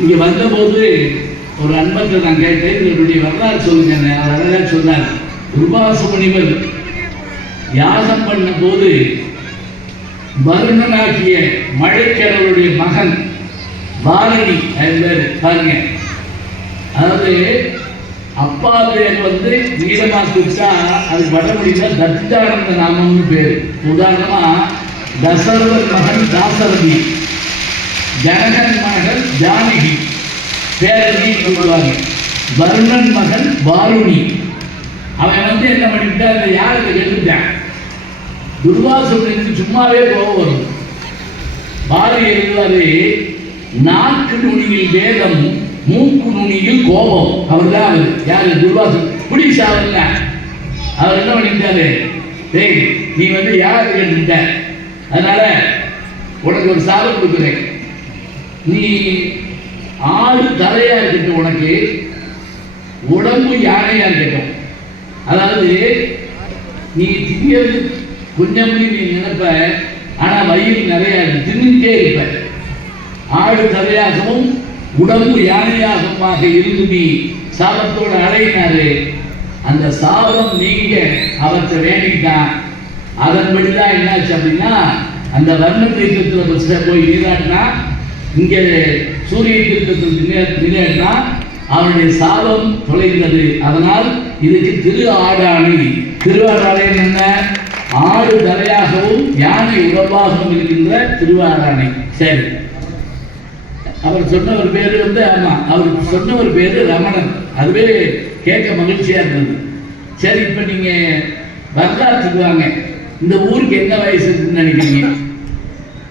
இங்கே வந்தபோது ஒரு அன்பர்கள் நான் கேட்டேன், இதனுடைய வரலாறு சொல்லுங்க. அவர் சொன்னார், துர்வாச முனிவர் யாகம் பண்ண போது வருணனாகிய மழைக்கடவுளுடைய மகன் பாரதி பாருங்க, அதாவது அப்பா பேர் வந்து நீளமா குறிச்சா அது வடமொழியில தத்தானந்த நாமம்னு பேர். உதாரணமா தசரதர் மகன் தாசரதி, ஜனகன் மகன் ஜானகி பேரதி சொல்லுவாங்க. வருணன் மகன் வாருணி. அவன் வந்து என்ன பண்ணிவிட்டா, அந்த யாருக்கு எழுதிட்டான், துர்வாசனுக்கு சும்மாவே கோபம் வரும். பாரதி எழுதுவாரு, நாக்கு நுனியில் வேதம் மூக்கு நுனியில் கோபம். அவர் தான் அவர் யாரு, துர்வாசன் புலிஸ். அவர் அவர் என்ன பண்ணிட்டாரு, டேய் நீ வந்து யாருக்கு எழுதிட்ட, அதனால உனக்கு ஒரு சாபம் கொடுக்குறேன். நீ ஆடு தலையா இருக்கட்டும், உனக்கு உடம்பு யானையா இருக்கட்டும். அதாவது நீ திங்கிறது கொஞ்சம் நீ நினைப்ப, ஆனா வயிறு நிறைய தின்னுட்டே இருப்ப. ஆடு தலையாகவும் உடம்பு யானையாகமாக இருந்து நீ சாபத்தோடு அடையினாரு. அந்த சாபம் நீங்க அவற்றை வேண்டிக்கிட்டான். அதன்படிதான் என்னாச்சு அப்படின்னா, அந்த வர்ண தீர்த்தத்தில் போய் நீராட்டினா, இங்கே சூரிய தீர்த்தத்தில் நீராட்டினா அவனுடைய சாபம் தொலைந்தது. அதனால் இதுக்கு திரு ஆடாணி. திருவாடாணை என்ன, ஆடு தலையாகவும் யானை உடம்பாகவும் இருக்கின்ற திருவாடாணை. சரி, அவர் சொன்ன ஒரு பேரு வந்து, ஆமா அவர் சொன்ன ஒரு பேரு ரமணன். அதுவே கேட்க மகிழ்ச்சியா இருந்தது. சரி, இப்ப நீங்க வரலாற்றுக்கு வாங்க. இந்த ஊருக்கு என்ன வயசு இருக்குன்னு நினைக்கிறீங்க?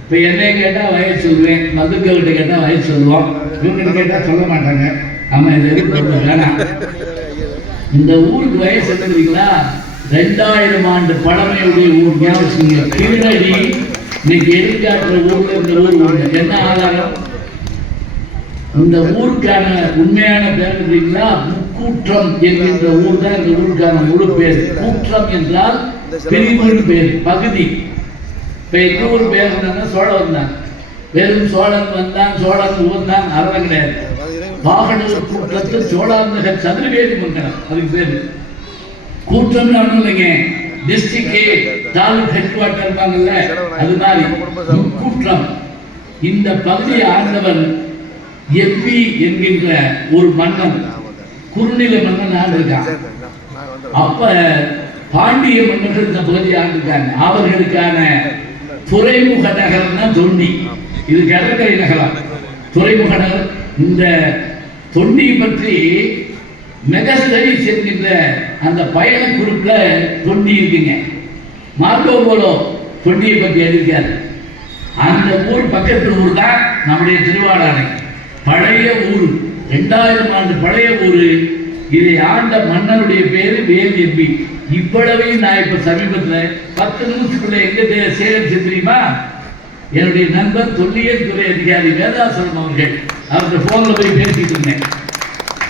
இப்ப என்னைய கேட்டா வயசு சொல்லுவேன், மதுக்கள்கிட்ட கேட்டா வயசு சொல்லுவோம், இவங்க கேட்டா சொல்ல மாட்டாங்க. ஆமா, இது வேணாம். இந்த ஊருக்கு வயசு என்ன தெரியுங்களா? 2000 ஆண்டு பழமையுடைய ஊர். ஞாபகம், கீழடி இன்னைக்கு எடுத்துக்காட்டுற ஊர்ல இந்த ஊர் ஒண்ணு. என்ன ஆதாரம்? இந்த ஊருக்கான உண்மையான பேர் தெரியுங்களா? முக்கூற்றம் என்கின்ற ஊர் தான் இந்த ஊருக்கான முழு பேர். கூற்றம் என்றால் பிரிவுன்னு பேர், பகுதி. இப்ப எங்க ஊர் பேர் சோழன் தான். வெறும் சோழன் வந்தான், சோழன் உவந்தான் அறவை கிடையாது. வாகனூர் கூற்றத்து சோழாந்தக சதுரவேதி மங்கலம், அதுக்கு பேரு கூற்றம்னு ஒண்ணும் இல்லைங்க. டிஸ்ட்ரிக்ட் தாலுக் ஹெட் குவார்டர் இருப்பாங்கல்ல, அது மாதிரி கூற்றம். இந்த பகுதியை ஆண்டவன் எம்பி என்கின்ற ஒரு மன்னன், குறுநில மன்னன் ஆண்டிருக்கான். அப்ப பாண்டிய மன்னர்கள் இந்த பகுதியை ஆண்டிருக்காங்க. அவர்களுக்கான துறைமுக நகரம் தான் தொண்டி. இது கடற்கரை நகரம், துறைமுக நகரம். இந்த தொண்டி பற்றி மெகஸ்டடிஸ் என்கின்ற அந்த பயண குரூப்ல தொண்டி இருக்குங்க. மார்க்கோ போலோ தொண்டியை பற்றி எழுதியிருக்காரு. அந்த ஊர் பக்கத்து ஊர் தான் நம்முடைய திருவாடானை. பழைய ஊர், 2000 ஆண்டு பழைய ஊர். இதை ஆண்ட மன்னனுடைய பேரு வேல் எம்பி. இவ்வளவையும் நான் இப்ப சமீபத்தில் 10 நிமிஷத்துக்குள்ள எங்க சேகரிச்சு தெரியுமா? என்னுடைய நண்பர் தொல்லியல் துறை அதிகாரி வேதாசலம் அவர்கள், அவருடைய போன்ல போய் பேசிட்டு இருந்தேன்.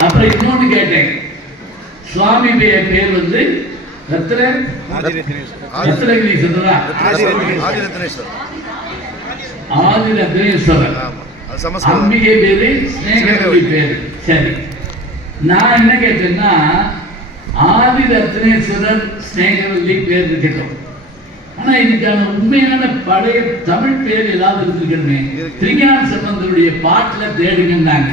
அப்புறம் இன்னொன்னு கேட்டேன், சுவாமி பேர் வந்து ஆதிரத்னேஸ்வரர், அம்பிகை பேரு ஸ்நேகவல்லி பேரு. சரி, நான் என்ன கேட்டேன்னா, ஆதிரத்னேஸ்வரர் ஸ்நேகவல்லி பேர் இருக்கட்டும், ஆனா இதுக்கான உண்மையான பழைய தமிழ் பேர் ஏதாவது இருந்திருக்கணுமே. திருஞான சம்பந்தருடைய பாட்டுல தேடுங்கன்னாங்க.